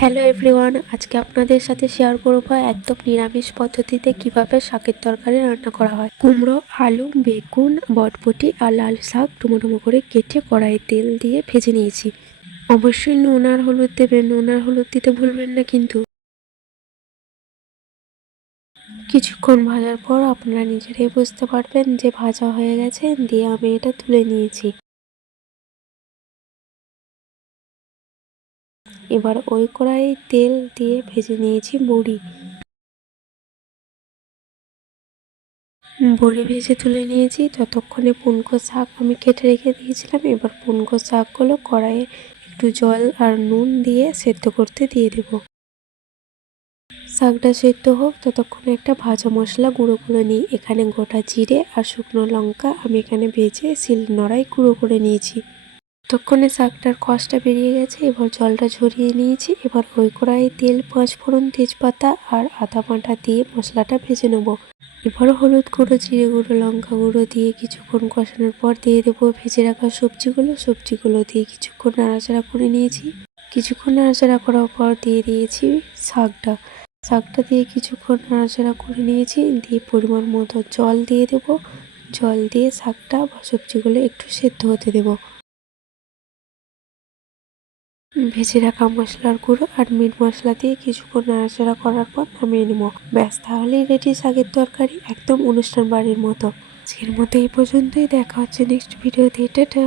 Hello everyone, আজকে আপনাদের সাথে শেয়ার করবো একদম নিরামিষ পদ্ধতিতে কিভাবে শাকের তরকারি রান্না করা হয়। কুমড়ো, আলু, বেগুন, বটবটি আর লাল শাক ডুমো ডুমো করে কেটে কড়াইয়ে তেল দিয়ে ভেজে নিয়েছি। অবশ্যই নুন আর হলুদ দেবেন, নুন আর হলুদ দিতে ভুলবেন না কিন্তু। কিছুক্ষণ ভাজার পর আপনারা নিজেরাই বুঝতে পারবেন যে ভাজা হয়ে গেছে, দিয়ে আমি এটা তুলে নিয়েছি। এবার ওই কড়াইয়ে তেল দিয়ে ভেজে নিয়েছি বড়ি। বড়ি ভেজে তুলে নিয়েছি। ততক্ষণে পুনকো শাক আমি কেটে রেখে দিয়েছিলাম। এবার পুনকো শাকগুলো কড়াইয়ে একটু জল আর নুন দিয়ে সেদ্ধ করতে দিয়ে দেব। শাকটা সেদ্ধ হোক, ততক্ষণে একটা ভাজা মশলা গুঁড়ো করে নিই। এখানে গোটা জিরে আর শুকনো লঙ্কা আমি এখানে ভেজে শিলনোড়ায় গুঁড়ো করে নিয়েছি। ততক্ষণে শাকটার কষটা বেরিয়ে গেছে। এবার জলটা ঝরিয়ে নিয়েছি। এবার ওই কড়াইয়ে তেল, পাঁচফোড়ন, তেজপাতা আর আদা বাটা দিয়ে মশলাটা ভেজে নেব। এবার হলুদ গুঁড়ো, জিরে গুঁড়ো, লঙ্কা গুঁড়ো দিয়ে কিছুক্ষণ কষানোর পর দিয়ে দেবো ভেজে রাখা সবজিগুলো দিয়ে কিছুক্ষণ নাড়াচাড়া করে নিয়েছি। কিছুক্ষণ নাড়াচাড়া করার পর দিয়ে দিয়েছি শাকটা দিয়ে কিছুক্ষণ নাড়াচাড়া করে নিয়েছি। দিয়ে পরিমাণ মতো জল দিয়ে দেবো। জল দিয়ে শাকটা বা সবজিগুলো একটু সেদ্ধ হতে দেবো। ভেজে রাখা মশলার গুঁড়ো আর মিট মশলা দিয়ে কিছুক্ষণ নাড়াচাড়া করার পর নামিয়ে নেব। ব্যাস, তাহলেই রেডি শাকের তরকারি, একদম অনুষ্ঠান বাড়ির মতো। আজকের মতো এই পর্যন্তই। দেখা হচ্ছে নেক্সট ভিডিওতে। টাটা।